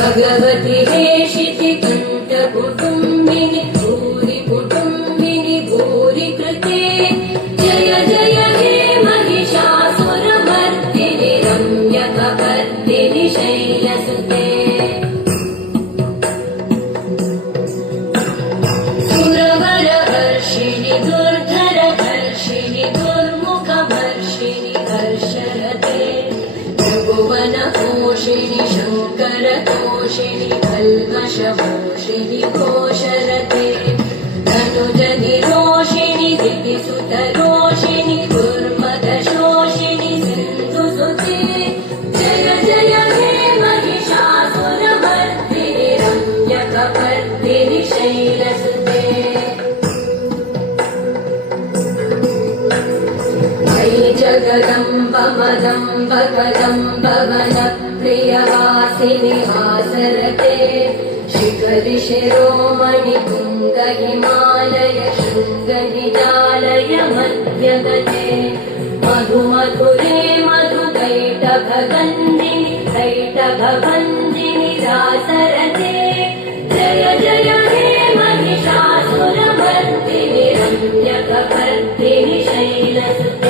भगवति हेशिति कण्ठकुटुम्बिनि भूरि कुटुम्बिनि भूरि कृते जय जय हे महिषासुरमर्दिनि रम्यकपर्दिनि शैलसुते सुरवरवर्षिणि दुर्धरधर्षिणि दुर्मुखवर्षिणि हर्षरते त्रिभुवनपोषिणि शङ्करतोषिणि कल्मषमोषिणि घोषरते धनुजनिरोषिणि दितिसुतरोषिणि दुर्मदशोषिणि सिन्धुसुते जय जय हे महिषासुरमर्दिनि रम्यकपर्दिनि शैलसुते जगदम्ब मदम्ब कदम्ब वनप्रियवासिनि हासरते शिखरि शिरोमणि तुङ्ग हिमालय शृङ्गनिजालय मध्यगते मधुमधुरे मधुकैटभगन्धिनि कैटभवन्दिनि रासरते जय जय हे महिषासुरमर्दिनि रम्यकपर्दिनि शैलसुते